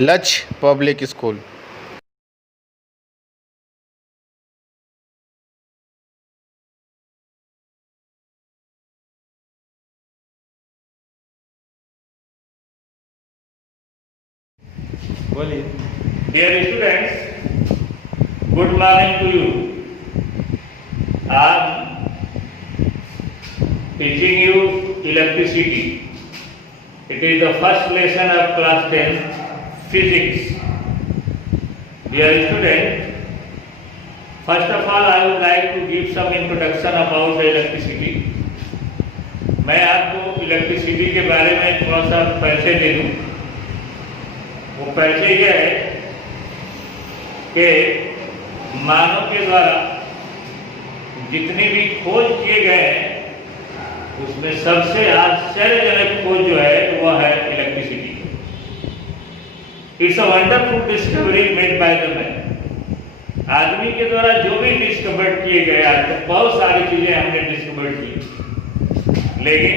लक्ष्य public school. बोलिए। Dear students, good morning to you. I am teaching you electricity. It is the first lesson of class 10 physics. Dear student, first of all I would like to give some introduction about the electricity. मैं आपको electricity के बारे में थोड़ा सा परिचय दे दूं। वो परिचय यह है कि मानव के द्वारा जितने भी खोज किए गए हैं उसमें सबसे आश्चर्यजनक खोज जो है वह है electricity. It's a wonderful discovery made by the man. आदमी के द्वारा जो भी डिस्कवर किए गए, आज तक बहुत सारी चीजें हमने डिस्कवर की, लेकिन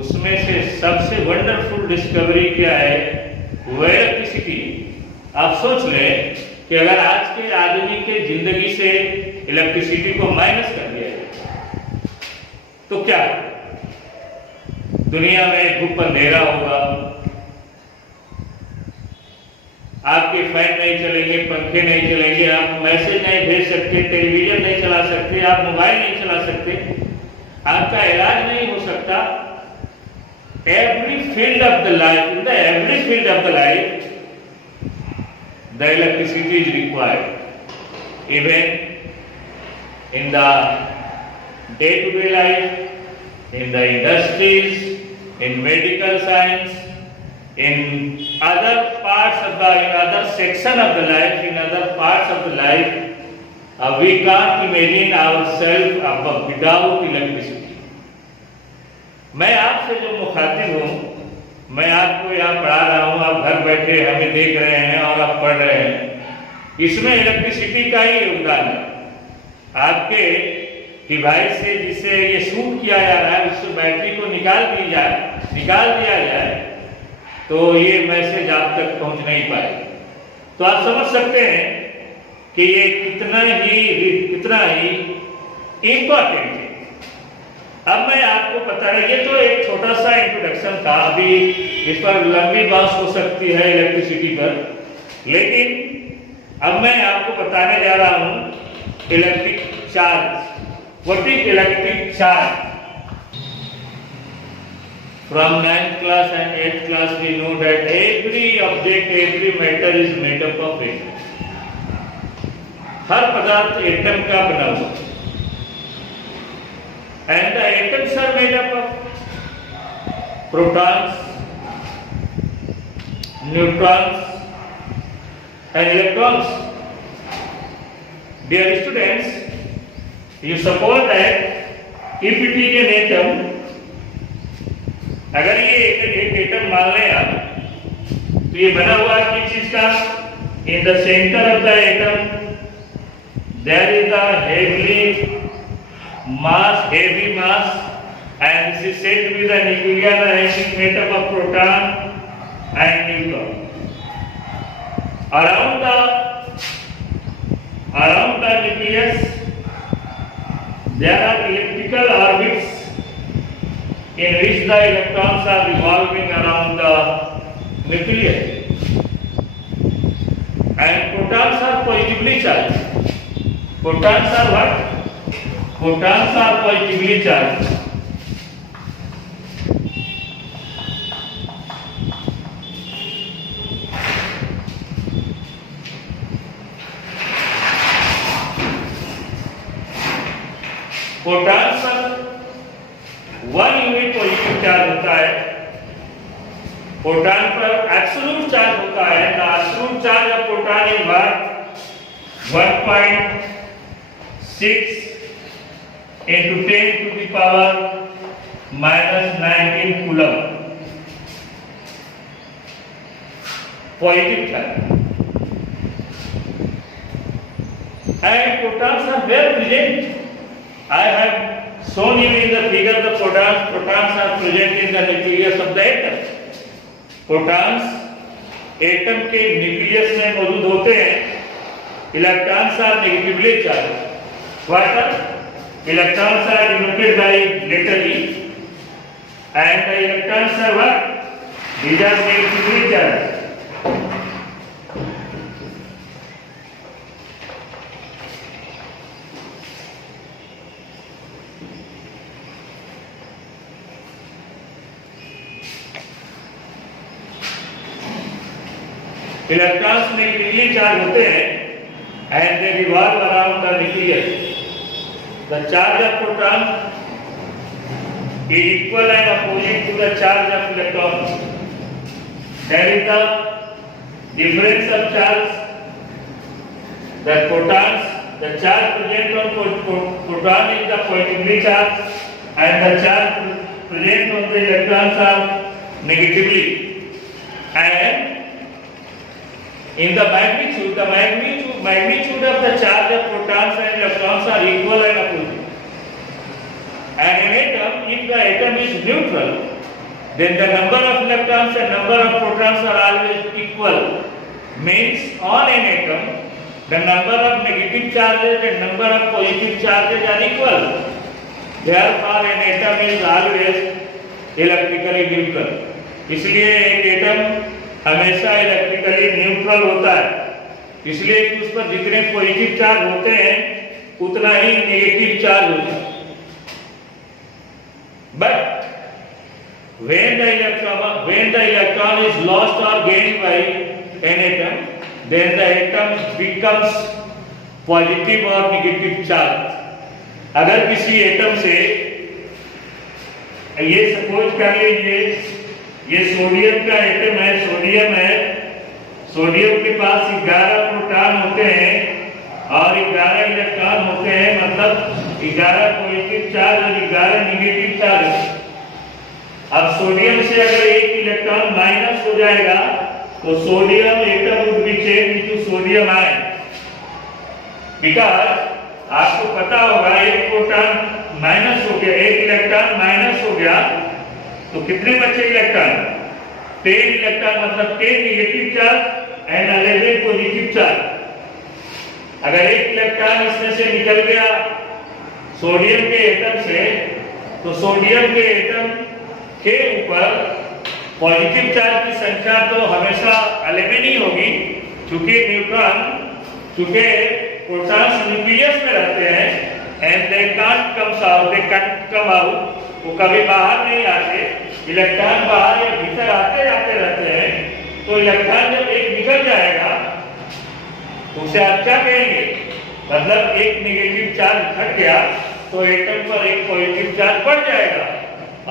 उसमें से सबसे वंडरफुल डिस्कवरी क्या है, वो इलेक्ट्रिसिटी। आप सोच लें कि अगर आज के आदमी के जिंदगी से इलेक्ट्रिसिटी को माइनस कर दिया जाए तो क्या दुनिया में धूप अंधेरा होगा, आपके फैन नहीं चलेंगे, पंखे नहीं चलेंगे, आप मैसेज नहीं भेज सकते, टेलीविजन नहीं चला सकते, आप मोबाइल नहीं चला सकते, आपका इलाज नहीं हो सकता। Every field of the life, in the every field of the life, the electricity is required. Even in the day-to-day life, in the industries, in medical science, in other parts of the, in other section of the life, in other parts of the life, we can't imagine ourselves without electricity. मैं आपसे जो मुखातिब हूँ, मैं आपको यहाँ पढ़ा रहा हूँ, आप घर बैठे हमें देख रहे हैं और आप पढ़ रहे हैं, इसमें इलेक्ट्रिसिटी का ही योगदान है। आपके डिवाइस से जिसे ये शूट किया जा रहा है उससे बैटरी को निकाल दिया जाए तो ये मैसेज आप तक पहुँच नहीं पाएगा। तो आप समझ सकते हैं कि ये कितना ही इम्पोर्टेंट है। अब मैं आपको बता रहा, ये तो एक छोटा सा इंट्रोडक्शन था, अभी इस पर लंबी बात हो सकती है इलेक्ट्रिसिटी पर, लेकिन अब मैं आपको बताने जा रहा हूं electric charge. What is electric charge? From 9th class and 8th class we know that every object, every matter is made up of atom. हर पदार्थ एटम का बना हुआ है। And the atoms are made up of protons, neutrons and electrons. Dear students, you suppose that if it is an atom, अगर ये एक atom मान लें आप, तो ये बना हुआ है किस चीज का? In the center of the atom there is a heavy mass, and this is said to be the nucleus, and it is made up of proton and neutron. Around the nucleus there are elliptical orbits in which the electrons are revolving around the nucleus, and protons are positively charged. Protons are what? Protons are positively charged. Protons पर 1 unit positive charge होता है, proton पर absolute charge होता है। The absolute charge of proton is what? 1.6 into 10 to the power minus 19 coulomb. Positive charge. And protons are well present. I have shown you in the figure the protons are present in the nucleus of the atom. Protons atom के nucleus में मौजूद होते हैं, electrons are negatively charge. What electrons are denoted by letter E and the electrons are what? These are negatively charged. Electrons negatively charge होते हैं and they revolve around the nucleus. The charge of proton is equal and opposite to the charge of electron. That is the difference of charge. The protons, the charge present on proton is the positively charged and the charge present on the electrons are negatively. And in the magnitude of the charge of protons and electrons are equal and opposite. And an atom, if the atom is neutral, then the number of electrons and number of protons are always equal. Means on an atom, the number of negative charges and number of positive charges are equal. Therefore, an atom is always electrically neutral. इसलिए एक atom हमेशा electrically neutral होता है, इसलिए कि उस पर जितने पॉजिटिव चार्ज होते हैं उतना ही नेगेटिव चार्ज होता है। But when the electron is lost or gained by an atom, then the atom becomes positive or negative charge. अगर किसी एटम से ये सपोज कर लीजिए, ये सोडियम का एटम है, सोडियम के पास 11 प्रोटॉन होते हैं और 11 इलेक्ट्रॉन होते हैं, मतलब 11 पॉजिटिव चार्ज और 11 नेगेटिव चार्ज। अब सोडियम से अगर एक इलेक्ट्रॉन माइनस हो जाएगा तो sodium atom would be change to sodium ion. Because आपको पता होगा एक प्रोटॉन माइनस हो गया, एक इलेक्ट्रॉन माइनस हो गया तो कितने बचे इलेक्ट्रॉन? 10 इलेक्ट्रॉन, मतलब 10 negative charge and 11 positive charge. अगर एक इलेक्ट्रॉन इसमें से निकल गया सोडियम के एटम से, तो सोडियम के एटम के ऊपर पॉजिटिव चार्ज की संख्या तो हमेशा 11 ही होगी, क्योंकि प्रोटॉन्स न्यूक्लियस में रहते हैं and they can't come out, वो कभी बाहर नहीं आते। इलेक्ट्रॉन बाहर या भीतर आते जाते रहते हैं, तो इलेक्ट्रॉन जब एक निकल जाएगा तो उसे आप क्या कहेंगे? मतलब एक नेगेटिव चार्ज घट गया तो एटम पर एक पॉजिटिव चार्ज बढ़ जाएगा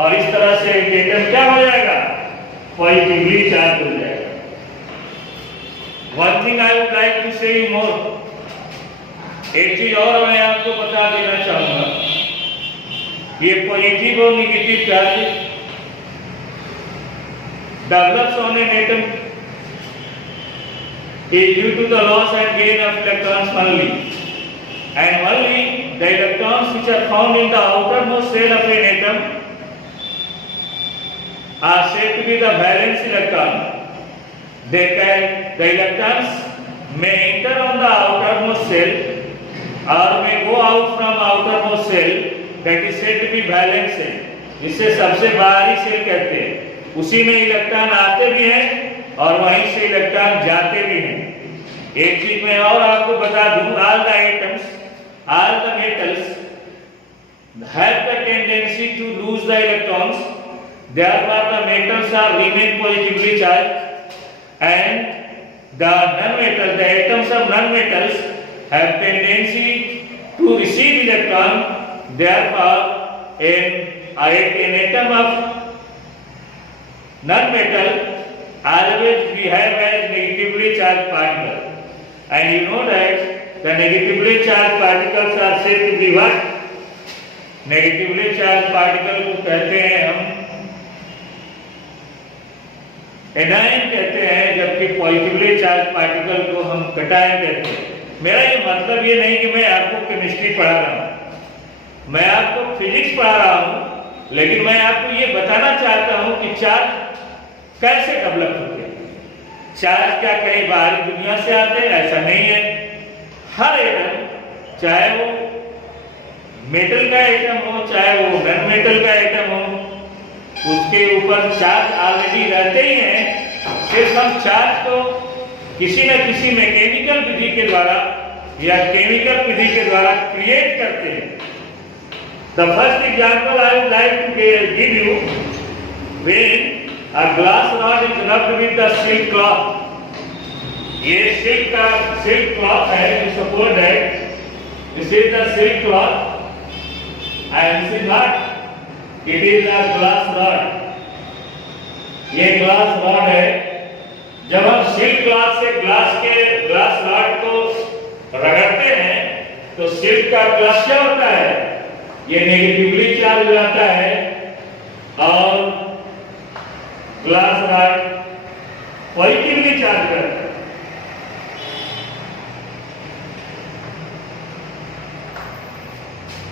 और इस तरह से एक एटम क्या हो जाएगा? पॉजिटिवली चार्ज हो जाएगा। One thing I would like to say more, एक चीज और मैं आपको बता देना चाहूंगा, ये पॉजिटिव और negative charge develops on an atom is due to the loss and gain of electrons only, and only the electrons which are found in the outermost shell of an atom are said to be the valence electron. The electrons may enter on the outermost shell or may go out from outermost shell, that is said to be valence shell. जिससे सबसे बाहरी cell कहते हैं, उसी में electron आते भी हैं और वहीं से इलेक्ट्रॉन जाते भी हैं। एक चीज मैं और आपको बता दूं, all the atoms, all the metals have the tendency to lose the electrons, therefore the metals are remain positively charged, and the non-metals, the atoms of non-metals have tendency to receive electron, therefore an atom of non-metal always behave as negatively charged particle, and you know that the negatively charged particles are said to be what? Negatively charged particle को कहते हैं हम anion कहते हैं, जबकि positively charge particle को हम cation कहते हैं। मेरा ये मतलब ये नहीं कि मैं आपको केमिस्ट्री पढ़ा रहा हूँ, मैं आपको फिजिक्स पढ़ा रहा हूँ, लेकिन मैं आपको ये बताना चाहता हूँ कि चार्ज कैसे डेवलप होते हैं। चार्ज क्या कहीं बाहरी दुनिया से आते हैं, ऐसा नहीं है। हर एटम, चाहे वो मेटल का एटम हो चाहे वो नॉन मेटल का एटम हो, उसके ऊपर चार्ज ऑलरेडी रहते ही हैं। सिर्फ हम चार्ज को किसी न किसी मैकेनिकल विधि के द्वारा या केमिकल विधि के द्वारा क्रिएट करते हैं। The first example I would like to give you, when a glass rod is rubbed with the silk cloth. ये silk cloth है, you suppose that this is the silk cloth and this is what? It is a glass rod. ये glass rod है। जब हम silk cloth से glass rod को रगड़ते हैं तो silk का glass क्या होता है? ये नेगेटिवली चार्ज हो जाता है और ग्लास रॉड पॉजिटिवली चार्ज करता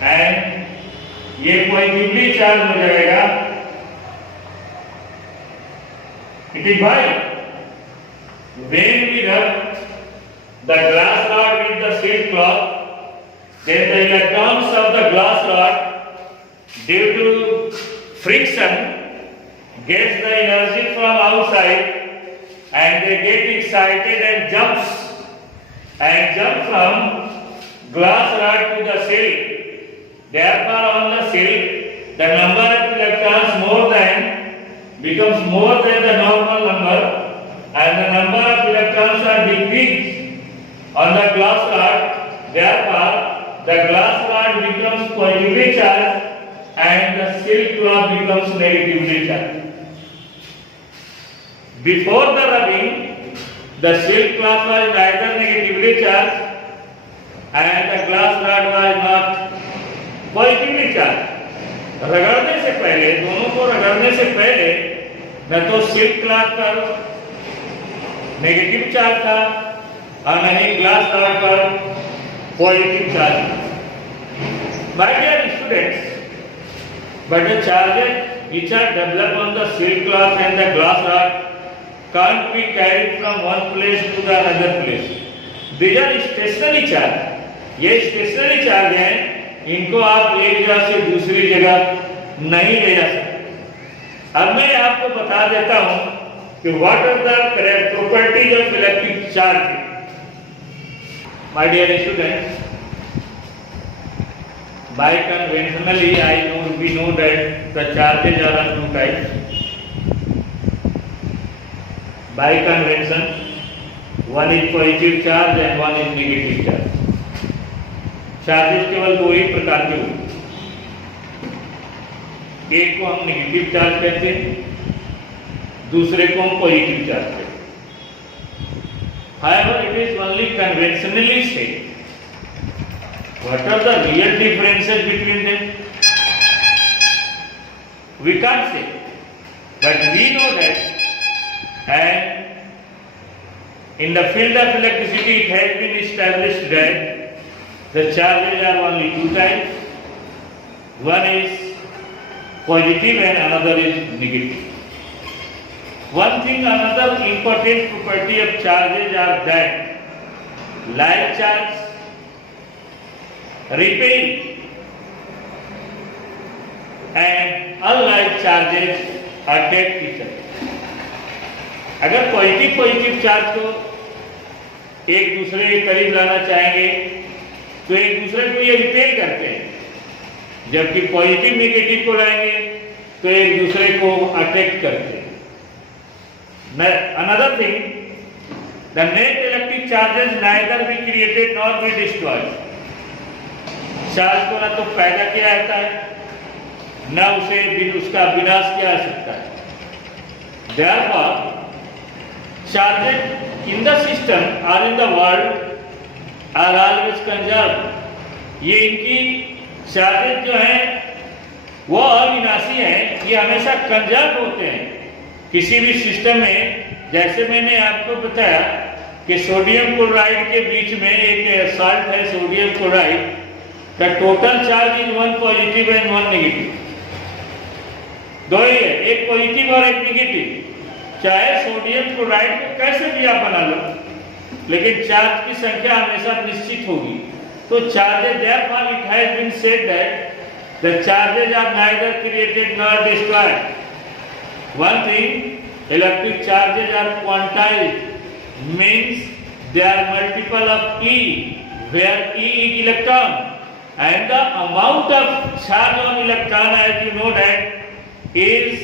है एंड ये पॉजिटिवली चार्ज हो जाएगा। It is why when we rub the glass rod with the silk cloth then the electrons of the glass rod due to friction gets the energy from outside and they get excited and jump from glass rod to the silk. Therefore on the silk the number of electrons becomes more than the normal number and the number of electrons are decreased on the glass rod. Therefore the glass rod becomes positively charged and the silk cloth becomes negatively charged. Before the rubbing, the silk cloth was neither negatively charged and the glass rod was not positively charged. रगड़ने से पहले, दोनों को रगड़ने से पहले न तो सिल्क क्लॉथ पर नेगेटिव चार्ज था और न ही ग्लास रॉड पर positive charge. My dear students, but the charges which are developed on the silk cloth and the glass rod can't be carried from one place to the another place. These are stationary charge. ये stationary charge हैं, इनको आप एक जगह से दूसरी जगह नहीं ले जा सकते। अब मैं आपको बता देता हूँ कि what are the properties of electric charge. My dear students, by conventionally we know that the charges are of two types. By convention, one is positive charge and one is negative charge. Charges केवल दो ही प्रकार के होते हैं, एक को हम negative charge कहते हैं, दूसरे को हम पॉजिटिव चार्ज कहते हैं। However, it is only conventionally said. What are the real differences between them? We can't say, but we know that. And in the field of electricity, it has been established that the charges are only two types. One is positive and another is negative. One thing, another important property of charges are that like charge repel and unlike charges attract each other. अगर positive charge को एक दूसरे के करीब लाना चाहेंगे तो एक दूसरे को ये रिपेल करते हैं, जबकि पॉजिटिव नेगेटिव को लाएंगे तो एक दूसरे को अट्रैक्ट करते हैं। Another thing, the net electric charges neither be created nor be destroyed. Charge को ना तो पैदा किया जाता है न उसका विनाश किया जा सकता है। Therefore, charges in the system or in the world are always conserved. ये इनकी चार्जेस जो हैं वो अविनाशी हैं, ये हमेशा कंजर्व होते हैं किसी भी सिस्टम में। जैसे मैंने आपको बताया कि सोडियम क्लोराइड के बीच में एक साल्ट है sodium chloride, the total charge is one positive and one negative, दो ही है, एक पॉजिटिव और एक नेगेटिव। चाहे सोडियम क्लोराइड को कैसे भी आप बना लो, लेकिन चार्ज की संख्या हमेशा निश्चित होगी। तो charges, therefore it has been said that the charges are neither created nor destroyed. One thing, electric charges are quantized, means they are multiple of E, where E is electron, and the amount of charge on electron, as you know that, is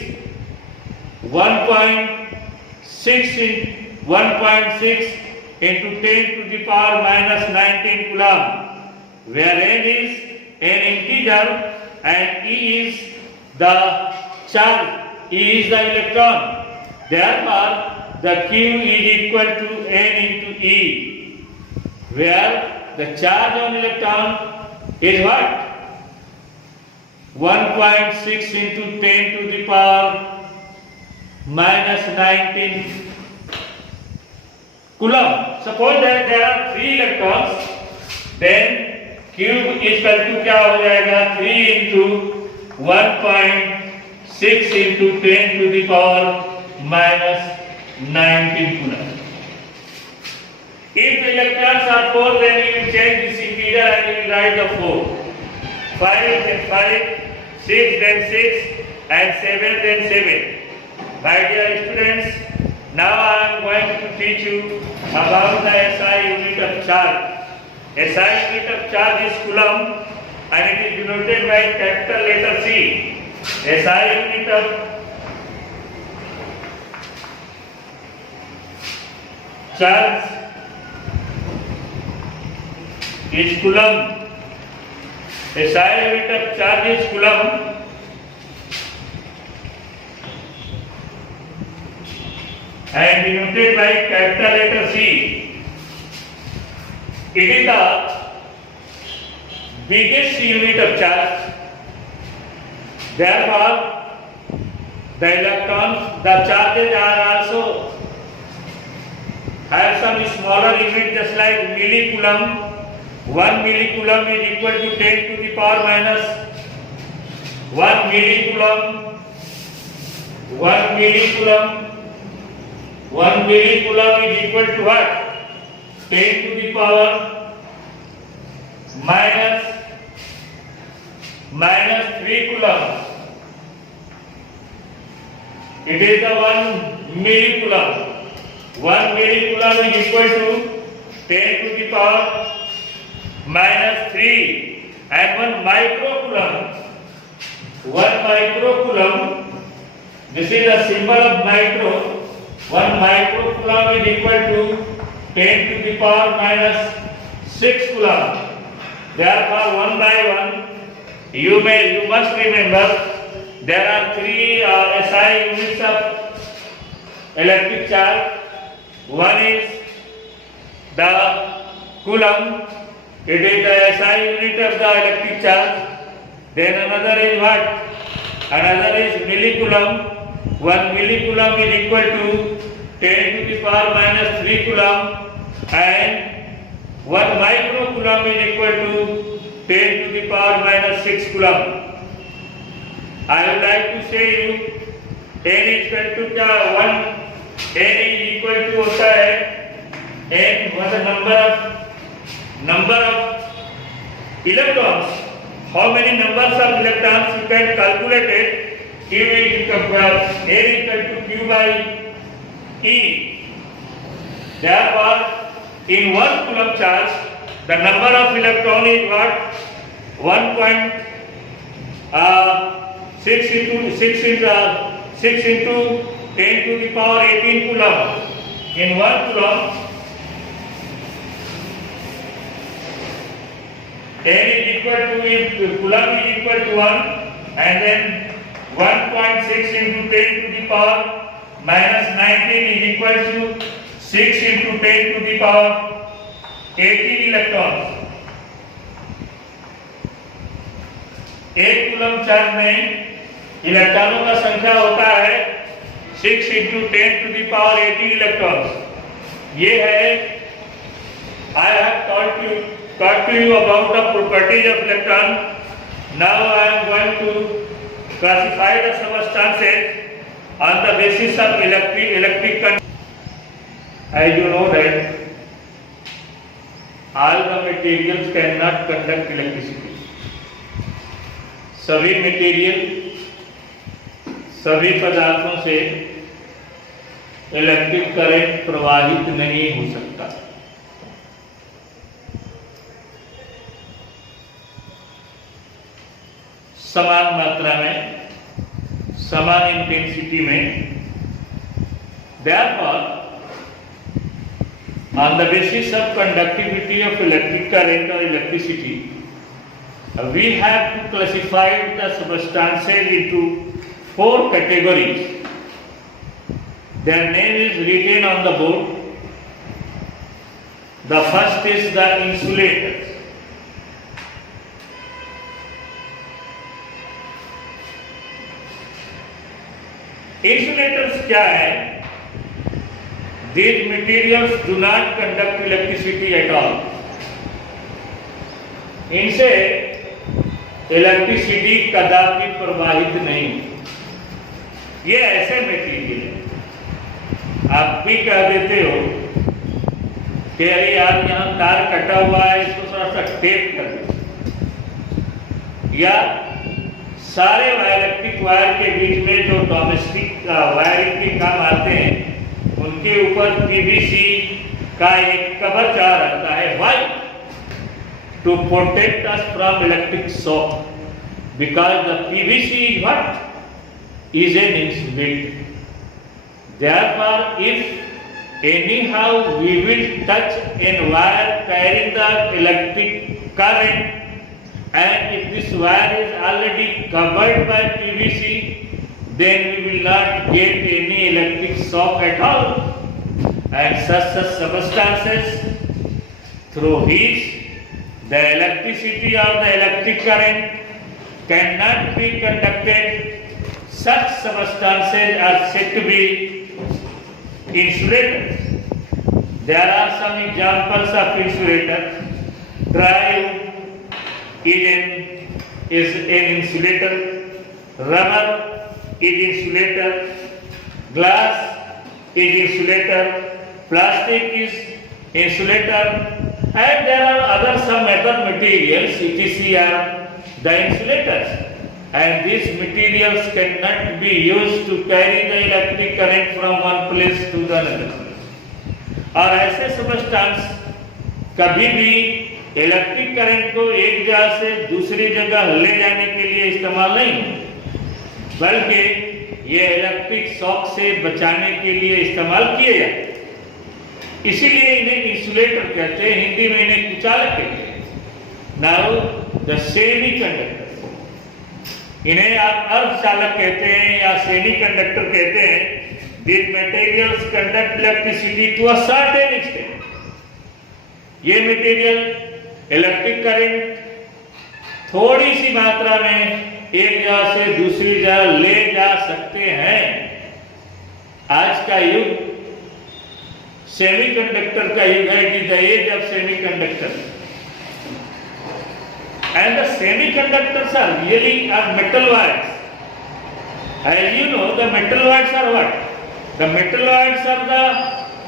1.6 into 10 to the power minus 19 coulomb, where n is an integer and E is the charge, E is the electron. Therefore, the Q is equal to n into E, where the charge on electron is what? 1.6 into 10 to the power minus 19 coulomb. Suppose that there are 3 electrons, then Q is equal to क्या हो जाएगा? 3 into 1.6 into 10 to the power minus 19 coulomb. If the electrons are 4, then you will change this integer and you will write the 4. 5 then 5, 6 then 6, and 7 then 7. My dear students, now I am going to teach you about the SI unit of charge. SI unit of charge is coulomb and it is denoted by capital letter C. SI unit of charge is coulomb. SI unit of charge is coulomb. And denoted by capital letter C. It is the biggest unit of charge. Therefore, the electrons, the charges are also have some smaller unit, just like millicoulomb. 1 millicoulomb is equal to 10 to the power minus 1 millicoulomb. 1 millicoulomb is equal to what? 10 to the power minus 3 coulomb. It is the 1 millicoulomb. 1 millicoulomb is equal to 10 to the power minus 3, and 1 microcoulomb. 1 microcoulomb, this is the symbol of micro. 1 microcoulomb is equal to 10 to the power minus 6 coulomb. Therefore, one by one, you must remember there are 3 SI units of electric charge. One is the coulomb, it is the SI unit of the electric charge. Then another is what? Another is millicoulomb. 1 millicoulomb is equal to 10 to the power minus 3 coulomb, and 1 microcoulomb is equal to 10 to the power minus 6 coulomb. I would like to say you n is equal to क्या 1, n is equal to होता है n was the number of electrons. How many numbers of electrons you can calculate it? Q is equal to Q by E. Therefore, in 1 coulomb charge, the number of electron is what? 1.6 into 10 to the power 18 coulomb. In 1 coulomb, n is equal to, if coulomb is equal to 1, and then 1.6 into 10 to the power minus 19 is equal to 6 into 10 to the power 18 electrons. 1 coulomb charge में इलेक्ट्रॉनों का संख्या होता है 6 into 10 to the power 18 electrons. ये है I have taught to you about the properties of electron. Now I am going to classify the substances on the basis of electric as you know that all the materials cannot conduct electricity. सभी material सभी पदार्थों से electric current प्रवाहित नहीं हो सकता। समान मात्रा में, समान इंटेंसिटी में। Therefore, on the basis of conductivity of electric current or electricity, we have to classify the substances into 4 categories. Their name is written on the board. The first is the insulators. Insulators क्या है? These materials do not conduct electricity at all. इनसे electricity कदापि प्रवाहित नहीं। ये ऐसे material है, आप भी कह देते हो कि अरे यार यहाँ तार कटा हुआ है, इसको थोड़ा सा टेप कर दो, या सारे इलेक्ट्रिक वायर के बीच में जो डोमेस्टिक वायरिंग के काम आते हैं उनके ऊपर पीवीसी का एक कवर आ रहता है। Why? To protect us from electric shock, because the PVC is what? Is an insulator. Therefore, if anyhow we will touch a wire carrying the electric current, and if this wire is already covered by PVC, then we will not get any electric shock at all. And such substances through which the electricity or the electric current cannot be conducted, such substances are said to be insulators. There are some examples of insulators. Dry is an insulator, rubber is insulator, glass is insulator, plastic is insulator, and there are some other materials, etc. are the insulators. And these materials cannot be used to carry the electric current from one place to the another place. और ऐसे substance कभी भी electric current को एक जगह से दूसरी जगह ले जाने के लिए इस्तेमाल नहीं, बल्कि ये इलेक्ट्रिक शॉक से बचाने के लिए इस्तेमाल किए जाते हैं। इसीलिए इन्हें इंसुलेटर कहते हैं, हिंदी में इन्हें कुचालक कहते हैं। नाउ द सेमीकंडक्टर, इन्हें आप अर्धचालक कहते हैं या सेमीकंडक्टर कहते हैं। These materials conduct electricity to a certain extent. ये मटेरियल इलेक्ट्रिक करंट थोड़ी सी मात्रा में एक जगह से दूसरी जगह ले जा सकते हैं। आज का युग सेमीकंडक्टर का युग है, it is the age of semiconductor. And the semiconductors are really metal wires. As you know, the metal wires are what? The metal wires are the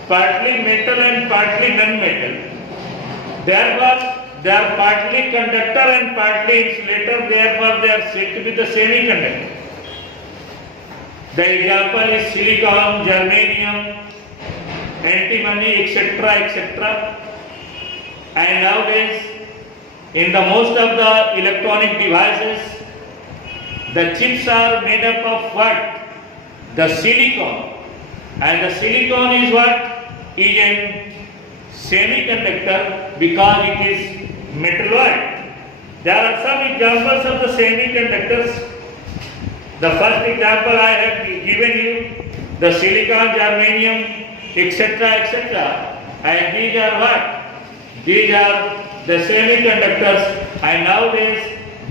partly metal and partly non-metal. Therefore, they are partly conductor and partly insulator. Therefore, they are said to be the semiconductor. The example is silicon, germanium, antimony, etc., etc. And nowadays, in the most of the electronic devices, the chips are made up of what? The silicon. And the silicon is what? Is a semiconductor because it is metal wire. There are some examples of the semiconductors. The first example I have given you, the silicon, germanium, etc., etc. And these are what? These are the semiconductors, and nowadays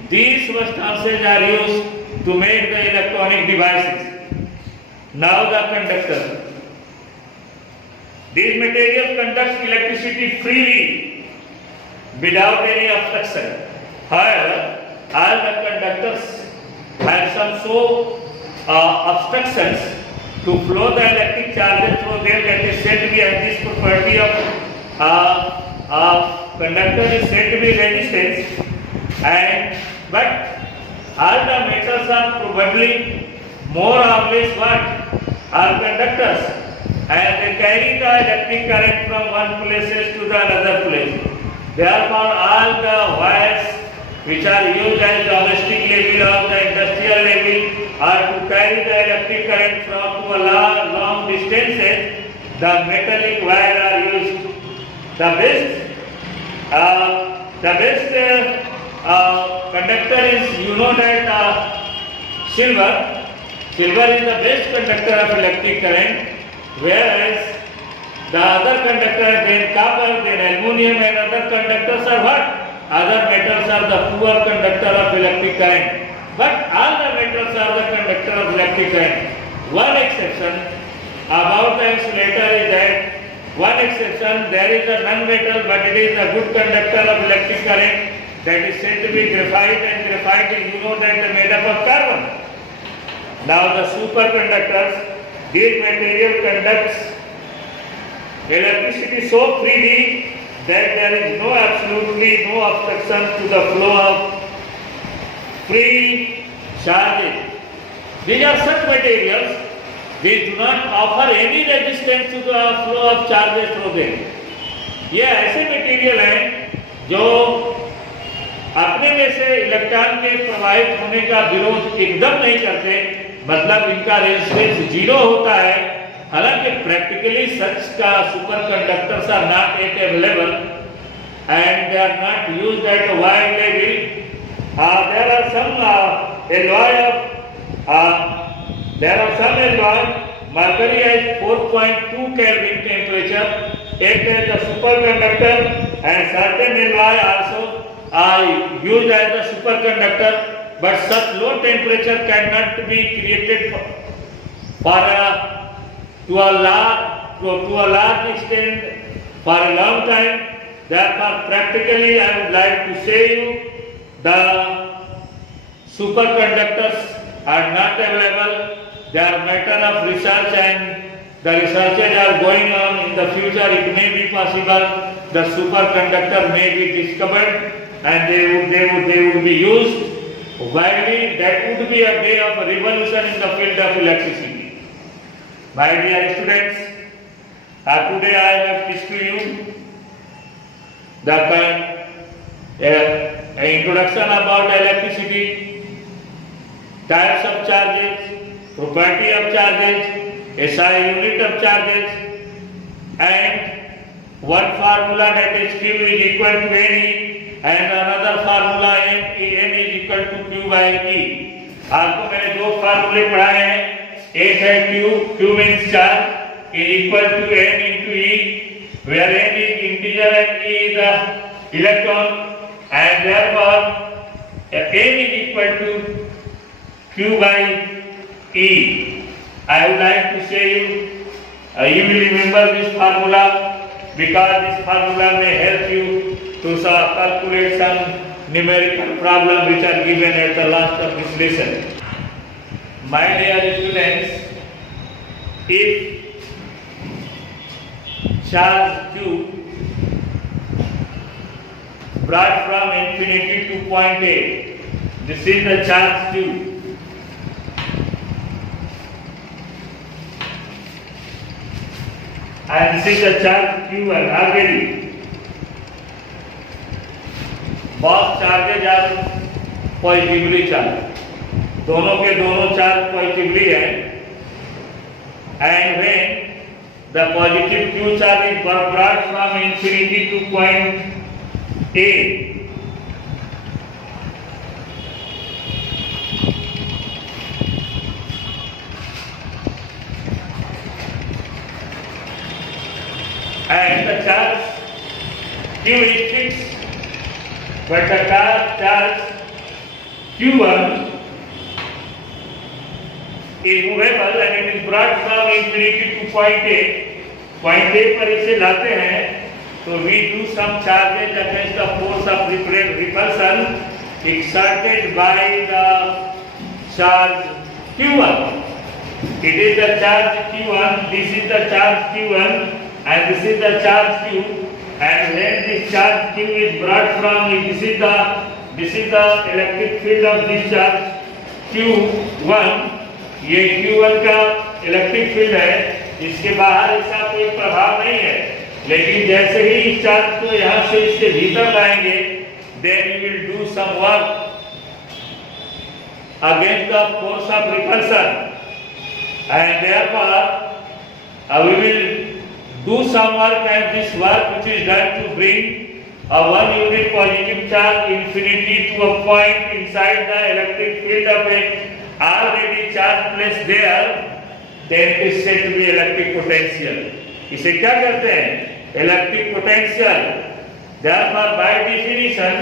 these substances are used to make the electronic devices. Now the conductor. These materials conduct electricity freely without any obstruction. However, all the conductors have some obstructions to flow the electric charges through them, that is said to be, and this property of conductor is said to be resistance. And but all the metals are probably more or less what are conductors, and they carry the electric current from one places to the another place. Therefore, all the wires which are used at domestic level or the industrial level are to carry the electric current from to a long distances. The metallic wire are used. The best conductor is, you know, that silver. Silver is the best conductor of electric current, whereas the other conductor, then copper, then aluminum, and other conductors are what? Other metals are the poor conductor of electric current. But all the metals are the conductor of electric current. One exception about the insulator is that there is a non-metal, but it is a good conductor of electric current, that is said to be graphite, and graphite is, you know, that is made up of carbon. Now the superconductors, this material conducts electricity so freely that there is absolutely no obstruction to the flow of free charges. These are such materials, they do not offer any resistance to the flow of charges through them. ये ऐसे material हैं जो अपने में से electron के प्रवाहित होने का विरोध एकदम नहीं करते, मतलब इनका रेजिस्टेंस जीरो होता है. हालांकि प्रैक्टिकली सच का super conductors are not at available and they are not used at a wide level. There are some alloy mercury has 4.2 Kelvin temperature. It is the superconductor, and certain alloy also are used as a superconductor, but such low temperature cannot be created to a large extent for a long time. Therefore, practically, I would like to say you the superconductors are not available. They are matter of research, and the researches are going on. In the future, it may be possible the superconductor may be discovered, and they would be used widely. That would be a day of revolution in the field of electricity. My dear students, today I have teach to you the introduction about electricity, types of charges, property of charges, SI unit of charges, and one formula, that is Q is equal to NE, and another formula N is equal to Q by E. आपको मैंने दो फार्मूले पढ़ाए हैं. एक है Q means charge is equal to N into E, where N is integer and E is the electron, and therefore N is equal to Q by E. I would like to say you will remember this formula, because this formula may help you to calculate some numerical problem which are given at the last of this lesson. My dear students, if charge Q brought from infinity to point A, this is the charge Q. And this is the charge Q1 already. Both charges are positively charged. दोनों के दोनों charge positively है. And when the positive Q charge is brought from infinity to point A, and the charge Q is fixed, but the charge Q1 is movable, and it is brought from infinity to point A. Point A पर इसे लाते हैं, तो we do some charges against the force of repulsion exerted by the charge Q1. It is the charge Q1, this is the charge Q1 and this is the charge Q, and when this charge Q is brought from it, this is the electric field of this charge Q1, ये Q1 का electric field है, इसके बाहर ऐसा कोई प्रभाव नहीं है, लेकिन जैसे ही इस चार्ज को यहाँ से इसके भीतर लाएंगे, then you will do some work against the force of repulsion, and therefore we will do some work, and this work which is done to bring a 1 unit positive charge infinity to a point inside the electric field of a already charge placed there, then it is said to be electric potential. इसे क्या कहते हैं? Electric potential. Therefore by definition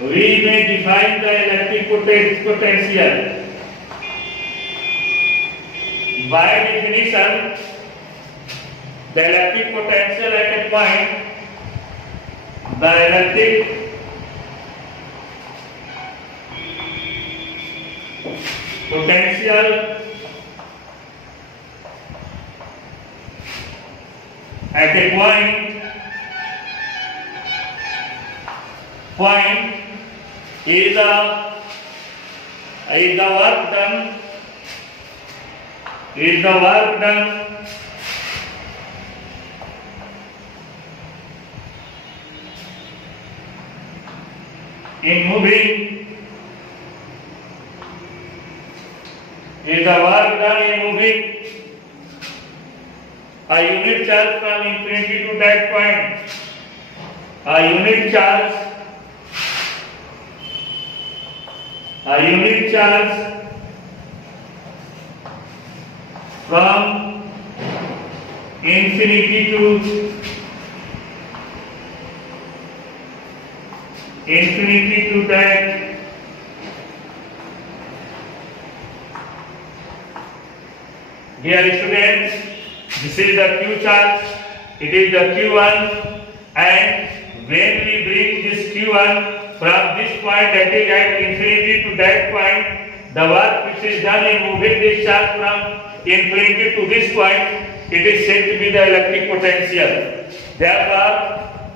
we may define the electric potential. By definition, the electric potential at a point, the electric potential at a point is the work done in moving a unit charge from infinity to that point. A unit charge from infinity to that here students, this is the Q charge, it is the Q1, and when we bring this Q1 from this point, that is at infinity to that point, the work which is done in moving this charge from infinity to this point, it is said to be the electric potential. Therefore,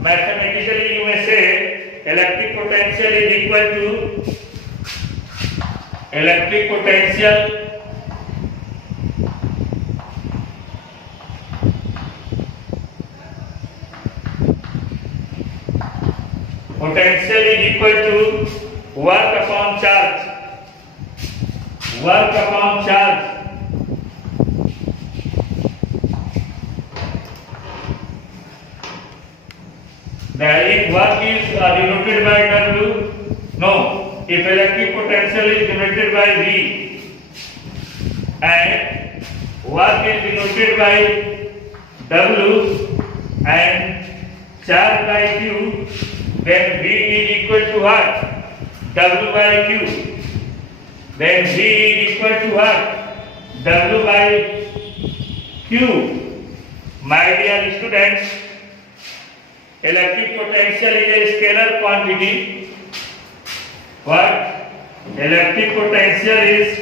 mathematically you may say electric potential is equal to electric potential is equal to work upon charge. If work is denoted by W, no. If electric potential is denoted by V and work is denoted by W and charge by Q, then V is equal to what? W by Q. Then V is equal to what? W by Q. My dear students, electric potential is a scalar quantity. What? Electric potential is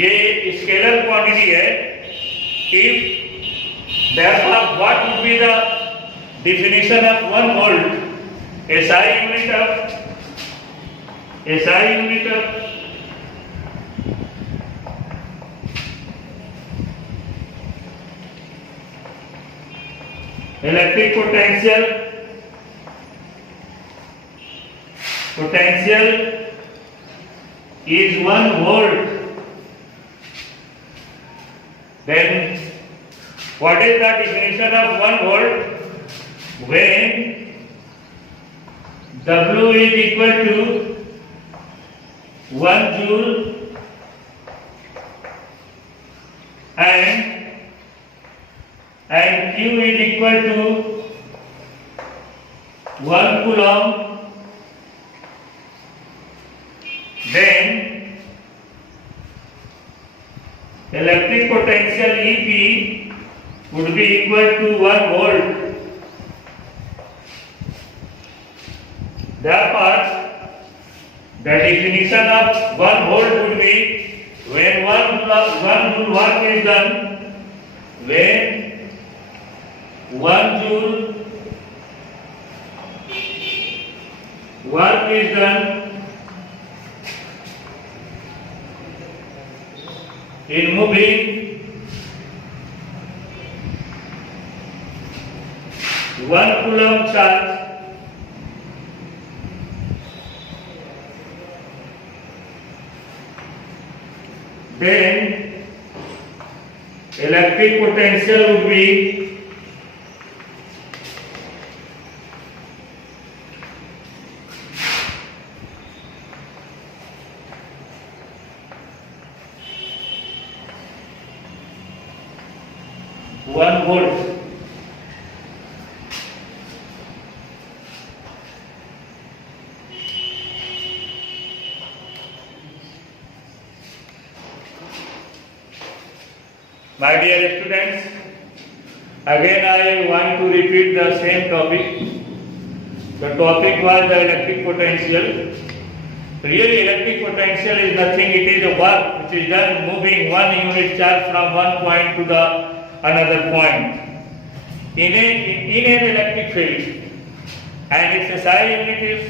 ये scalar quantity है. If therefore what would be the definition of 1 volt? SI unit of electric potential is 1 volt. Then what is the definition of 1 volt? When W is equal to 1 joule and Q is equal to 1 coulomb electric potential EP would be equal to 1 volt. Therefore, the definition of 1 volt would be when 1 joule work is done, when 1 joule work is done in moving 1 coulomb charge, then electric potential would be one volt. My dear students, again I want to repeat the same topic. The topic was the electric potential. Really, electric potential is nothing, it is a work which is done moving one unit charge from one point to the another point in an electric field. And its SI unit is,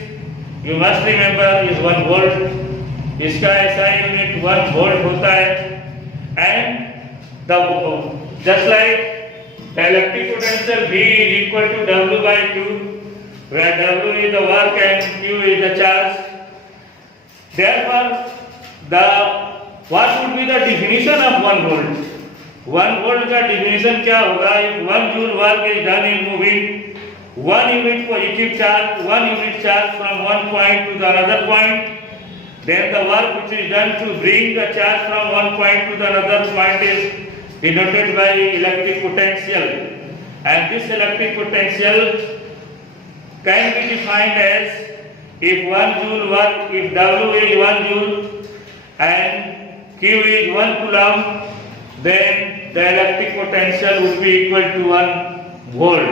you must remember, is 1 volt. इसका SI unit 1 volt होता है. And just like the electric potential V is equal to W by Q, where W is the work and Q is the charge. Therefore, what would be the definition of 1 volt? 1 volt का definition क्या होगा? If 1 joule work is done in moving 1 unit positive charge, 1 unit charge from one point to the another point, then the work which is done to bring the charge from one point to the another point is denoted by electric potential. And this electric potential can be defined as, if 1 joule work, if W is 1 joule and Q is 1 coulomb, then the electric potential would be equal to 1 volt.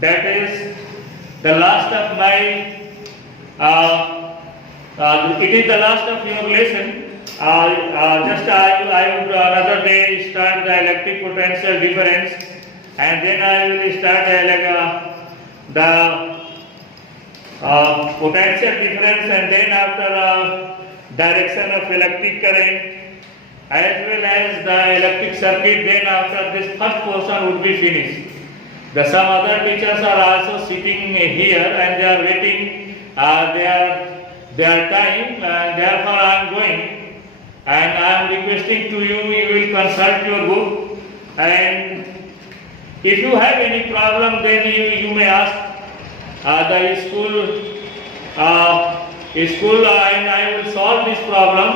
That is the last of my, it is the last of your lesson. I would another day start the electric potential difference, and then I will start the potential difference, and then after direction of electric current as well as the electric circuit. Then after this first portion would be finished. Some other teachers are also sitting here and they are waiting their time, and therefore I am going. And I am requesting to you, you will consult your book, and if you have any problem, then you may ask the school, and I will solve this problem.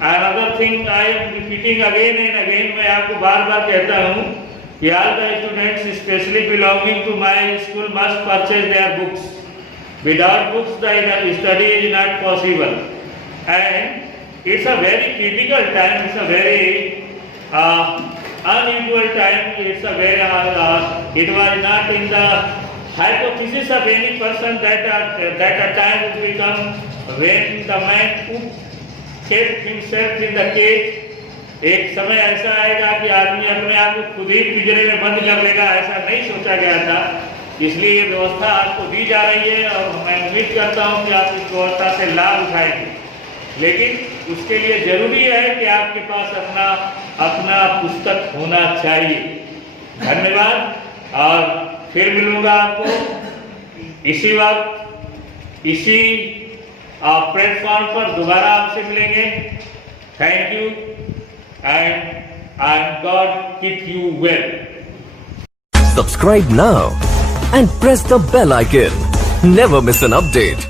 Another thing I am repeating again and again, मैं आपको बार-बार कहता हूँ कि all the students, especially belonging to my school, must purchase their books. Without books, the study is not possible. And it's a very critical time. It's a very unusual time. It's a very it was not in the hypothesis of any person that a time would become when the man kept himself in the cage. एक समय ऐसा आएगा कि आदमी अपने आप को खुद ही पिंजरे में बंद कर लेगा, ऐसा नहीं सोचा गया था. इसलिए ये व्यवस्था आपको दी जा रही है और मैं उम्मीद करता हूँ कि आप इस व्यवस्था से लाभ उठाएंगे. लेकिन उसके लिए जरूरी है कि आपके पास अपना पुस्तक होना चाहिए. धन्यवाद, और फिर मिलूंगा आपको इसी वक्त इसी प्लेटफॉर्म पर दोबारा आपसे मिलेंगे. Thank you and God keep you well. Subscribe now and press the bell icon. Never miss an update.